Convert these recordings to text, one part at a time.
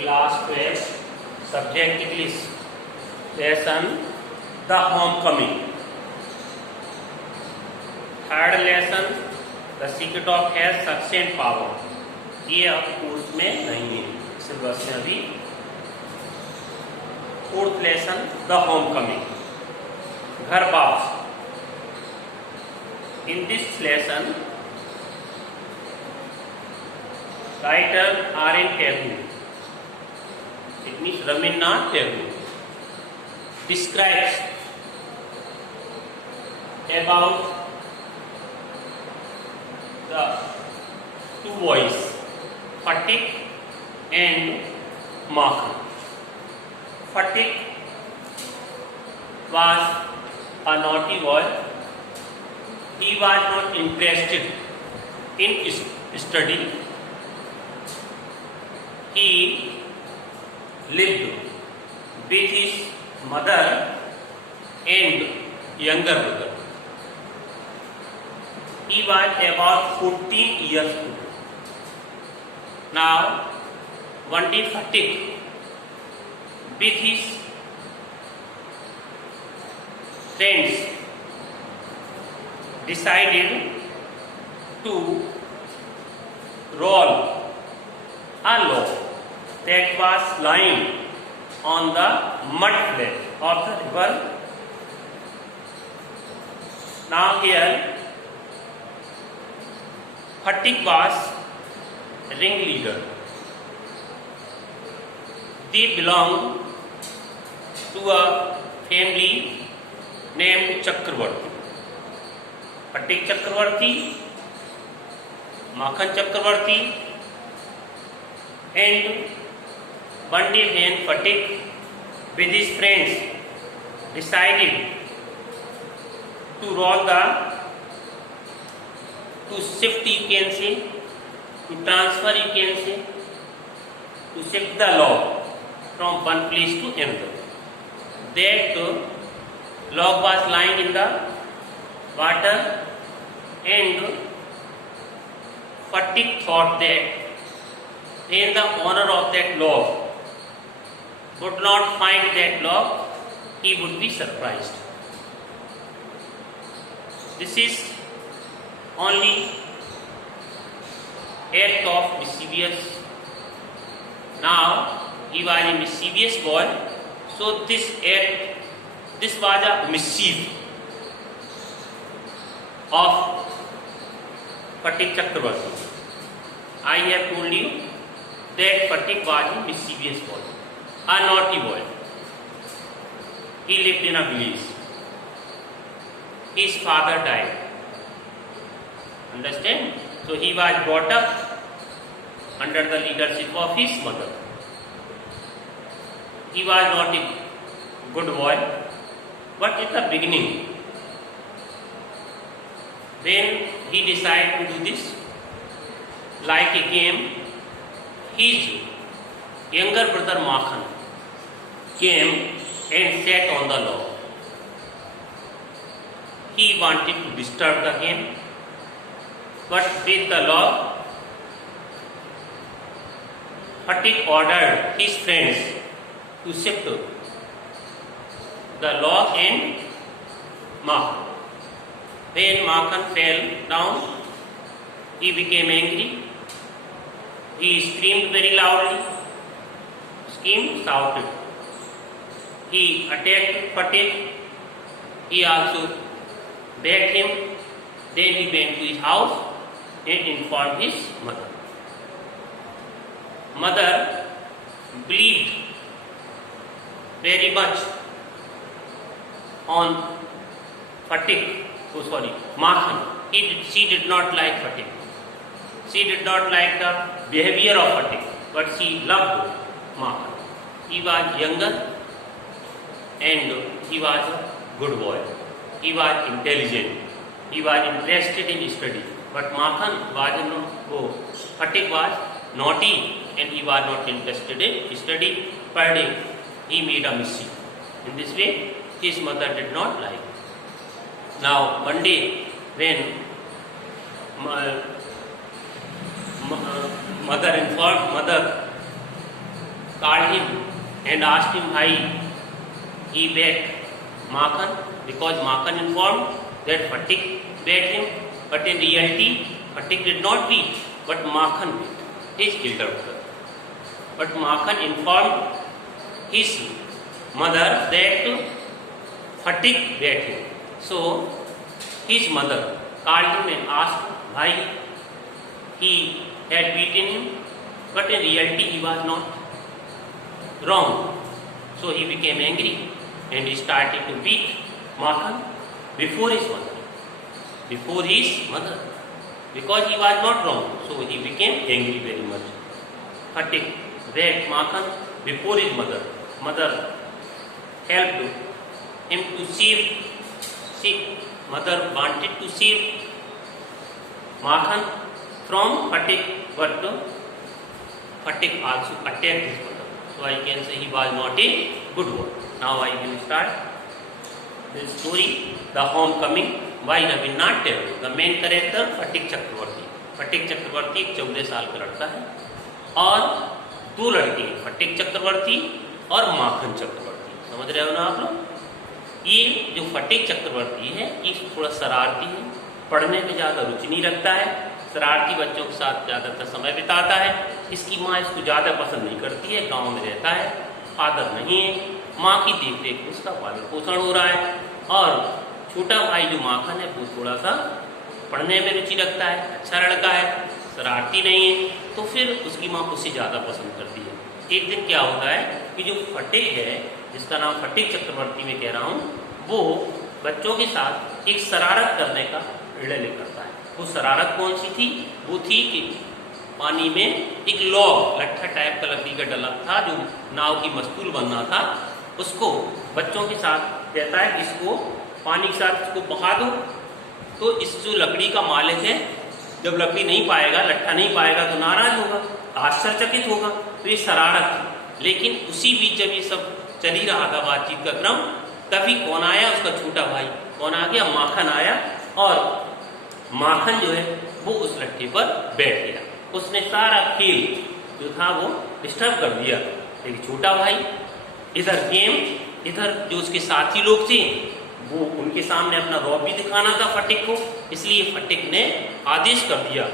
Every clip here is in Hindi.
Class 12, Subject English, Lesson The Homecoming. Third lesson, The Secret of Health, Success Power. ये अब कोर्स में नहीं है, सिलेबस में अभी. फोर्थ लेसन, द होमकमिंग, घर वापस. In this lesson, writer R.N. Tagore, it means Rabindranath Tagore, describes about the two boys, Phatik and Makhan. Phatik was a naughty boy. He was not interested in study. He lived with his mother and younger brother. He was about 14 years old. Now, one day Phatik, with his friends, decided to roll a log that was lying on the mud flat of the river. Now here, Phatik was ringleader. They belonged to a family named Chakravarti. Phatik Chakravarti, Makhan Chakravarti, and one day when Phatik with his friends decided to roll to shift, you can say, to transfer, you can say, to shift the log from one place to another. That log was lying in the water, and Phatik thought that when the owner of that log would not find that log, he would be surprised. This is only act of mischievous. Now he was a mischievous boy, so this was a mischief of Phatik Chakravarti. I have told you that Phatik was a mischievous boy, a naughty boy. He lived in a village. His father died. Understand? So he was brought up under the leadership of his mother. He was not a good boy, but at the beginning, when he decided to do this, like a game, his younger brother Makhan came and sat on the log. He wanted to disturb the game, but with the log, Phatik ordered his friends to shift the log and Makhan. When Makhan fell down, he became angry. He screamed very loudly, shouted. He attacked Phatik. He also begged him. Then he went to his house and informed his mother. Mother believed very much on Phatik. Makhan. She did not like Phatik. She did not like the behavior of Phatik, but she loved Makhan. He was younger and he was a good boy. He was intelligent. He was interested in study. But Makhan was Phatik was naughty and he was not interested in study. Per day he made a mischief. In this way, his mother did not like. Now one day when mother called him and asked him why he beat Makhan, because Makhan informed that Phatik beat him, but in reality Phatik did not beat, but Makhan beat his elder brother. But Makhan informed his mother that Phatik beat him. So his mother called him and asked why he had beaten him, but in reality he was not wrong. So he became angry and he started to beat Makhan before his mother. Before his mother. Because he was not wrong. So he became angry very much. Phatik beat Makhan before his mother. Mother helped him to save. Mother wanted to save Makhan from Phatik, but Phatik also attacked his mother. So I can say he was not a good one. Now I will start the story, The Homecoming by Rabindranath Tagore. The main character Phatik Chakravarti. Phatik Chakravarti एक 14 साल का लड़का है और दो लड़के हैं, Phatik Chakravarti और Makhan Chakravarti. समझ रहे हो ना आप लोग? ये जो Phatik Chakravarti है ये थोड़ा शरारती है, पढ़ने में ज़्यादा रुचि नहीं रखता है, शरारती बच्चों के साथ ज़्यादातर समय बिताता है. इसकी माँ इसको ज़्यादा पसंद नहीं करती है, गांव में रहता है, फादर नहीं है, माँ की देखरेख में उसका पालन पोषण हो रहा है. और छोटा भाई जो माखन है वो थोड़ा सा पढ़ने में रुचि रखता है, अच्छा लड़का है, शरारती नहीं है, तो फिर उसकी माँ उससे ज़्यादा पसंद करती है. एक दिन क्या होता है कि जो फटिक है, जिसका नाम फटिक चक्रवर्ती में कह रहा हूँ, वो बच्चों के साथ एक शरारत करने का निर्णय करता है. वो शरारत कौन सी थी? वो थी कि पानी में एक लॉग, लट्ठा टाइप का लकड़ी का डला था जो नाव की मस्तूल बनना था, उसको बच्चों के साथ कहता है कि इसको पानी के साथ इसको बहा दो. तो इस जो लकड़ी का मालिक है जब लकड़ी नहीं पाएगा, लट्ठा नहीं पाएगा तो नाराज होगा, आश्चर्यचकित होगा. तो ये शरारत थी. लेकिन उसी बीच जब ये सब चल ही रहा था बातचीत का क्रम, तभी कौन आया? उसका छोटा भाई. कौन आ गया? माखन आया. और माखन जो है वो उस लट्ठे पर बैठ गया. उसने सारा खेल जो था वो डिस्टर्ब कर दिया. लेकिन छोटा भाई इधर गेम, इधर जो उसके साथी लोग थे वो उनके सामने अपना रौब भी दिखाना था फटिक को. इसलिए फटिक ने आदेश कर दिया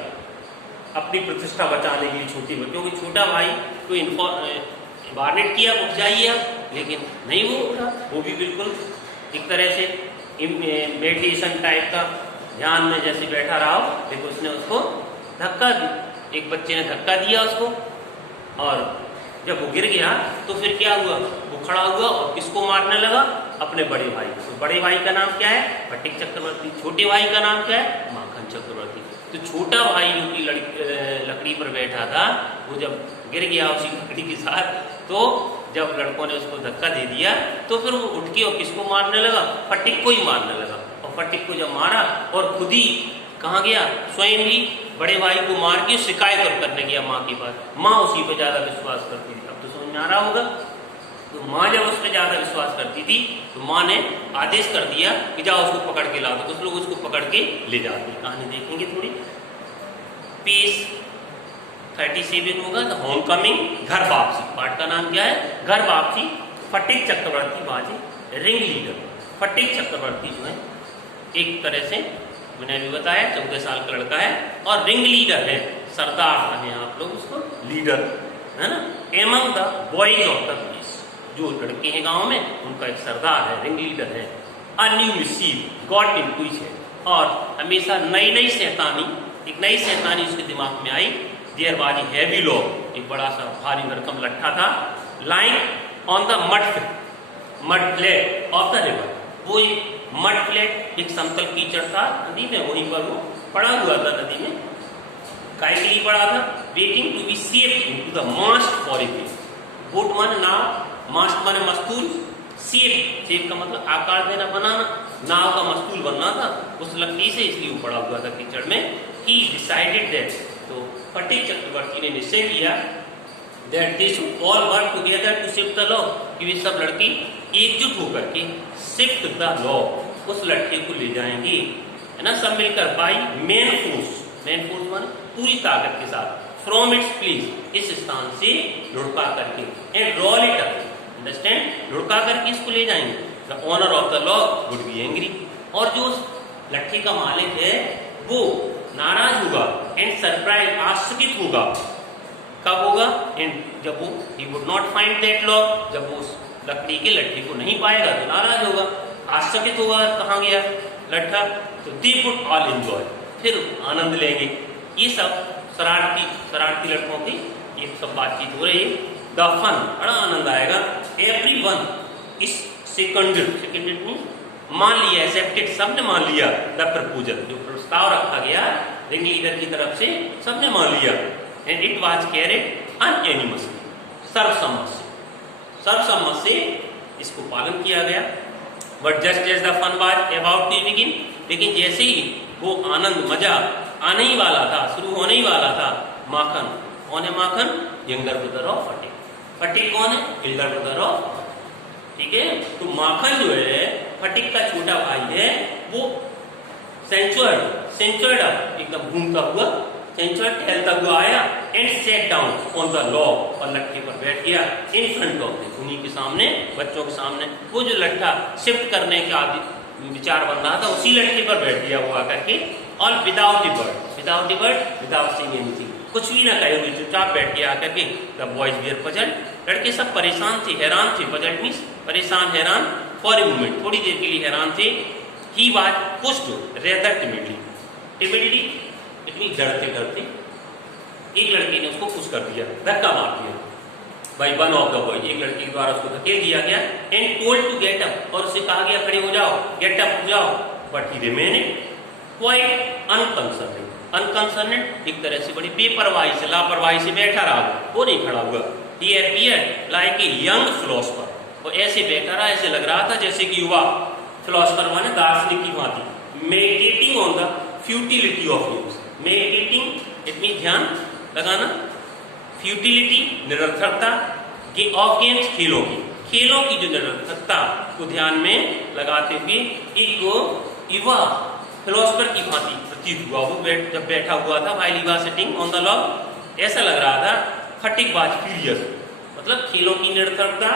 अपनी प्रतिष्ठा बचाने के लिए छोटे बच्चों की. छोटा भाई को वार्निट किया, उठ जाइए आप, लेकिन नहीं वो उठा. वो भी बिल्कुल एक तरह से मेडिटेशन टाइप का ध्यान में जैसे बैठा रहा हो. लेकिन उसने उसको धक्का दी. एक बच्चे ने धक्का दिया उसको, और जब वो गिर गया तो फिर क्या हुआ? वो खड़ा हुआ और किसको मारने लगा? अपने बड़े भाई को. तो बड़े भाई का नाम क्या है? फटिक चक्रवर्ती. छोटे भाई का नाम क्या है? माखन चक्रवर्ती. तो छोटा भाई जो कि लकड़ी पर बैठा था, वो जब गिर गया उसी लकड़ी के साथ, तो जब लड़कों ने उसको धक्का दे दिया तो फिर वो उठ के और किसको मारने लगा? फटिक को ही मारने लगा. और फटिक को जब मारा और खुद ही कहाँ गया? स्वयं ही बड़े भाई को मार के शिकायत और करने गया माँ के पास. माँ उसी पर ज़्यादा विश्वास करती थी. अब तो समझ में आ रहा होगा. तो माँ जब उस पर ज़्यादा विश्वास करती थी तो माँ ने आदेश कर दिया कि जाओ उसको पकड़ के लाओ. तो कुछ लोग उसको पकड़ के ले जाते. कहानी देखेंगे थोड़ी. पेज 37 होगा. द होमकमिंग, घर वापसी. पाठ का नाम क्या है? घर वापसी. फटिक चक्रवर्ती बाजे रिंग लीडर. फटिक चक्रवर्ती जो है एक तरह से मैंने भी बताया 14 साल का लड़का है और रिंग लीडर है. सरदार है आप लोग उसको, लीडर है ना. Among the boys of the place, जो लड़के हैं गांव में उनका एक सरदार है, रिंग लीडर है. A new mischief got into his head, और हमेशा नई शैतानी, एक नई शैतानी उसके दिमाग में आई. There was a heavy log, एक बड़ा सा भारी भरकम लट्ठा था. Lying on the mud flat of the river. वो मड फ्लैट एक समतल कीचड़ था नदी में, वहीं पर वो पड़ा हुआ था नदी में. काय के लिए पड़ा था? Waiting to be safe into the mast for a fish. Boat माने नाव, मास्ट माने मस्तूल, सेफ का मतलब आकार देना, बनाना. नाव का मस्तूल बनना था उस लकड़ी से, इसलिए वो पड़ा हुआ था कीचड़ में. ही डिसाइडेड दैट, तो फटिक चक्रवर्ती ने निश्चय किया that they should all work together to shift the law, कि वे सब लड़के एकजुट होकर के shift the law, उस लड़के को ले जाएंगे, है ना, सब मिलकर. By main force, main force माने पूरी ताकत के साथ. फ्रॉम इट्स प्लेस, इस स्थान से लुढ़का करके, and roll it up, understand, लुढ़का करके इसको ले जाएंगे। The owner of the log would be angry, और जो उस लट्ठे का मालिक है वो नाराज होगा, एंड सरप्राइज, आश्चर्यचकित होगा। कब होगा? एंड जब वो he would not find that log, जब वो उस लकड़ी के लट्ठे को नहीं पाएगा तो नाराज होगा, आश्चर्यचकित होगा, कहाँ गया लट्ठा। तो दे वुड ऑल एंजॉय, फिर आनंद लेंगे। ये सब शरारती लड़कों की ये सब बातचीत हो रही है। द फन, बड़ा आनंद आएगा। एवरीवन इज सेकंडेड मींस मान लिया, एक्सेप्टेड, सबने मान लिया द प्रपोजल, जो प्रस्ताव रखा गया रिंग लीडर की तरफ से, सबने मान लिया। And it was carried unanimously, सर्वसम्मत से इसको पालन किया गया। But just as the fun was about to begin, लेकिन जैसे ही वो आनंद मजा आने ही वाला था, शुरू होने ही वाला था, माखन, कौन है Makhan? Younger brother of Phatik. Phatik कौन है? एल्डर ब्रदर ऑफ, ठीक है। तो माखन जो है फटीक का छोटा भाई है, वो सेंचुअर्ड एकदम घूमता हुआ, सेंचुअर्ड टहलता हुआ आया, and set down on the log, और लट्ठे पर बैठ गया, इन फ्रंट ऑफ देम, उन्हीं के सामने, बच्चों के सामने। वो जो लट्ठा शिफ्ट करने का विचार बन रहा था, उसी लट्ठे पर बैठ गया हुआ करके, ऑल विदाउट सेइंग एनीथिंग, कुछ भी ना कहे हुए चुपचाप बैठ गया आकर के। द बॉयज वेयर पजल्ड, लड़के सब परेशान थे, हैरान थे। पजल्ड मींस परेशान, हैरान। फॉर ए मोमेंट, थोड़ी देर के लिए हैरान थे। He was pushed rather timidly it means डरते, एक लड़के ने उसको पुश कर दिया, धक्का मार दिया। By one of the boy, एक लड़के के द्वारा उसको धकेल दिया गया। And told to get up, और उसे कहा गया खड़े हो जाओ, गेट अप हो जाओ। बट ही रिमेन्ड क्वाइट अनकंसर्नेड, एक तरह से बड़ी बेपरवाही से, लापरवाही से बैठा रहा, वो नहीं खड़ा हुआ। He appeared like a young philosopher, वो ऐसे बैठा रहा, ऐसे लग रहा था जैसे कि युवा फिलोसफर माने दार्शनिक की भांति। Meditating on the futility of games, meditating it means ध्यान लगाना, फ्यूटिलिटी निरर्थकता ऑफ गेम्स, खेलों की जो निरर्थकता को ध्यान में लगाते हुए एक युवा फिलोसफर की भांति प्रतीत हुआ। वो जब बैठा हुआ था, while he was sitting on the log, ऐसा लग रहा था। फटीक वाज फ्यूरियस, मतलब खेलों की निरर्थकता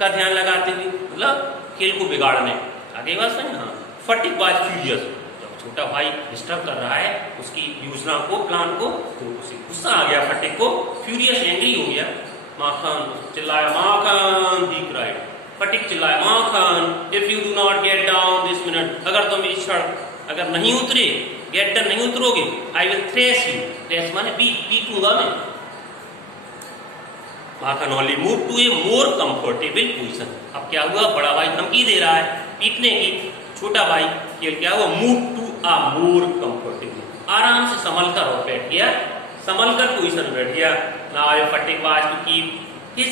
का ध्यान लगाते हुए, मतलब खेल को बिगाड़ने, आगे बात समझ। हाँ, फटीक वाज फ्यूरियस, जब छोटा भाई डिस्टर्ब कर रहा है उसकी योजना को, प्लान को, तो उसे गुस्सा आ गया फटीक को, फ्यूरियस, एंग्री हो गया। माखन चिल्लाया, माखन, ही क्राइड, फटीक चिल्लाया, Makhan, if you do not get down this minute, अगर तुम इस क्षण अगर नहीं उतरे, गेट डाउन नहीं उतरोगे, I will thresh you, thresh माने पीटूंगा मैं। Makhan only move to a more comfortable position, अब क्या हुआ, बड़ा भाई धमकी दे रहा है पीटने की, छोटा भाई क्या हुआ, move to a more comfortable, आराम से संभल कर और बैठ गया, संभल कर पोजीशन बैठ गया। Now Phatik was to keep his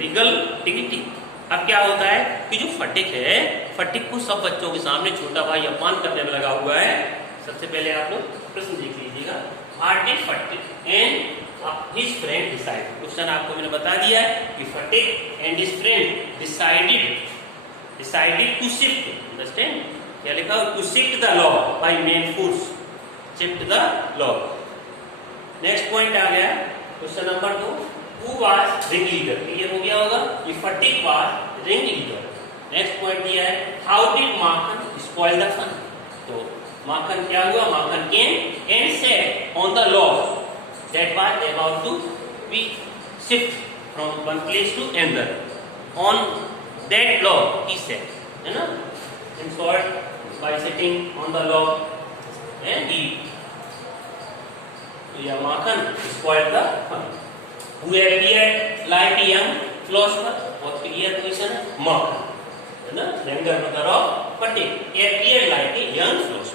regal dignity. अब क्या होता है कि जो फटीक है, फटीक को सब बच्चों के सामने छोटा भाई अपमान करने में लगा हुआ है। सबसे पहले आप लोग प्रश्न देख लीजिएगा, what did Phatik and his friend decide. Question आपको मैंने बता दिया है कि Phatik and his friend decided to shift, understand, क्या लिखा, to shift the log by main force, shift the log. Next point आ गया question number 2, Who was ring leader? Clear हो गया होगा, ये Phatik was ring leader। Next point दिया है, how did Makhan spoil the fun? तो माखन क्या हुआ, माखन came and sat on the log that was about to be shift from one place to another. On that log he sat, है ना, in short, by sitting on the log and he, तो यह माखन spoiled the fun। Who appeared like a young philosopher? बहुत क्लियर क्वेश्चन है, माखन, है ना, younger brother of fatigue, appeared like a young philosopher।